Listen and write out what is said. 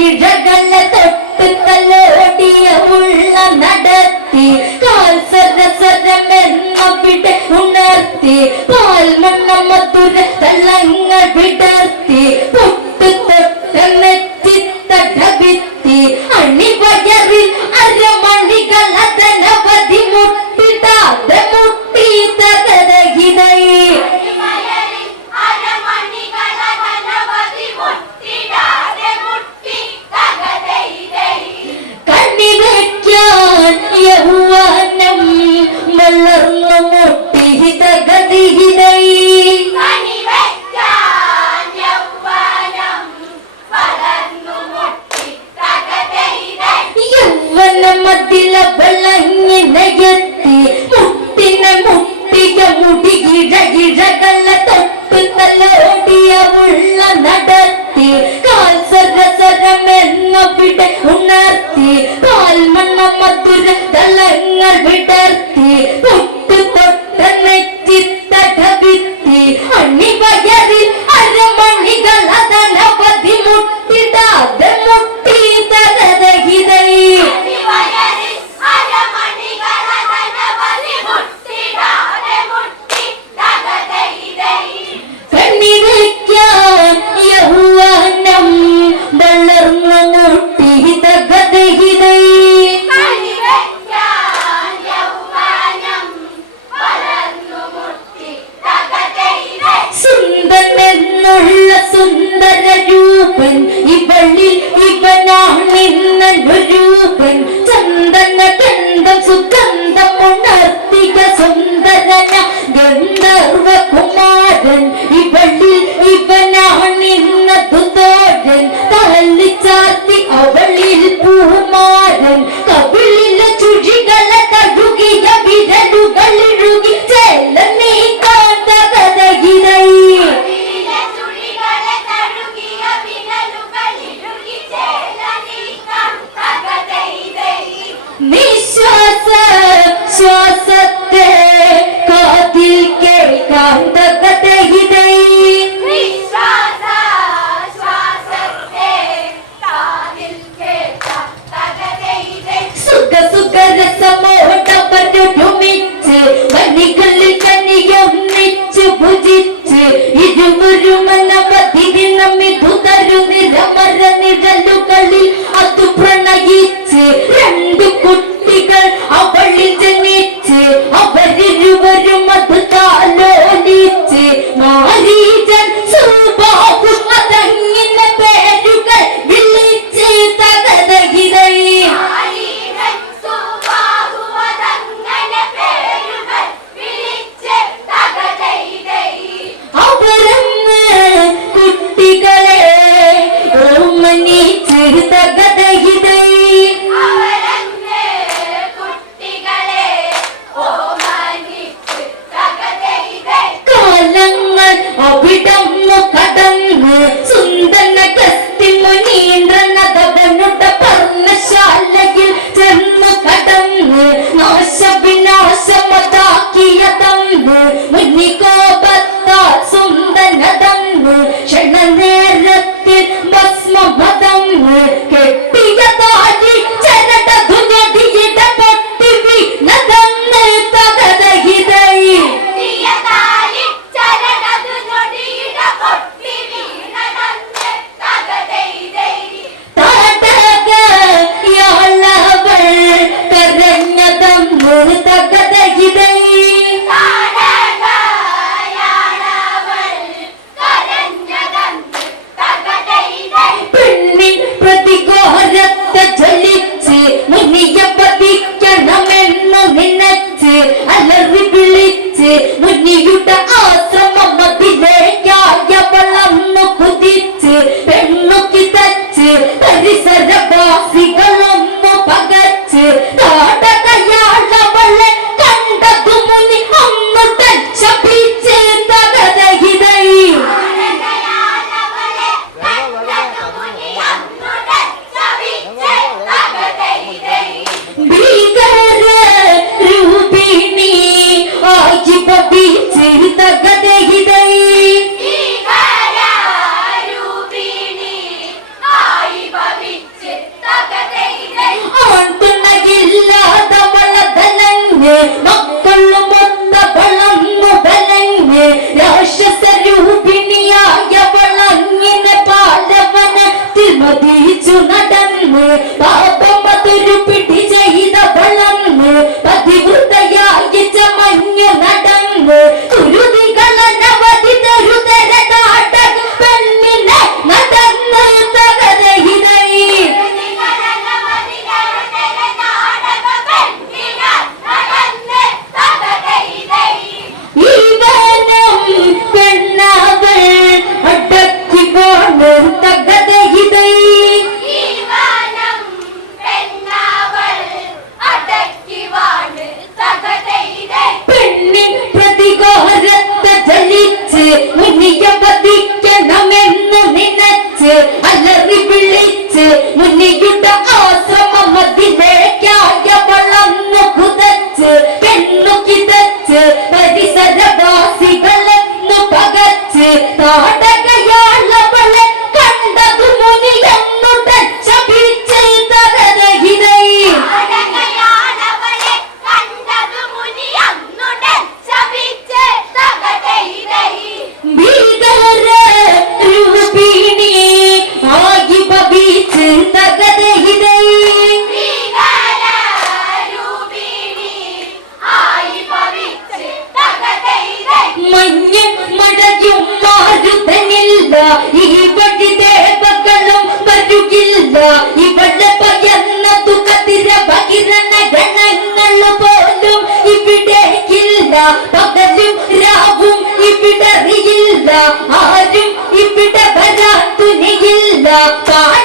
ഇഴകളെ തൊട്ട് തലോടിയ ഉള്ള നടത്തി കാൽ സരസരമെന്നവിടെ ഉണർത്തി പാൽമണ്ണ മധുര തളങ്ങൾ വിടർത്തി പൊട്ട് വളർന്നു മുട്ടിതകതിഹിതൈ കണിവയ്ക്കാൻ യൗവനം. യൗവനമതില വിളങ്ങിനയത്തി മുട്ടിന മുട്ടിക മുടികിഴ ഇഴകള തൊട്ട് തലോടിയ ഉള്ള നടത്തി കാൽ സരസരമെന്നവിടെ ഉണർത്തി പാൽമണ്ണ മധുര തലങ്ങൾ വിടർത്തി തൊട്ട് തൊട്ട നെറ്റിത്തടവിത്തി രൂപൻ ഇവളിൽ ഇവനാണിന്നൊരു രൂപൻ ചന്ദന ഗന്ധം സുഗന്ധം ഉണർത്തിക സുന്ദരന ഗന്ധർവ കുമാരൻ ഇവളിൽ ഇവനാണിന്നതു ഇരുവരുമനവധി നമ്മിതുതരു നിരമര നിഴലുകളിൽ അതു പ്രണയിച്ച് করে Bahagia mati jupi പകലും രാവും ഇവിടെ ആരും ഇവിടെ വരാൻ തുനിയില്ല പാട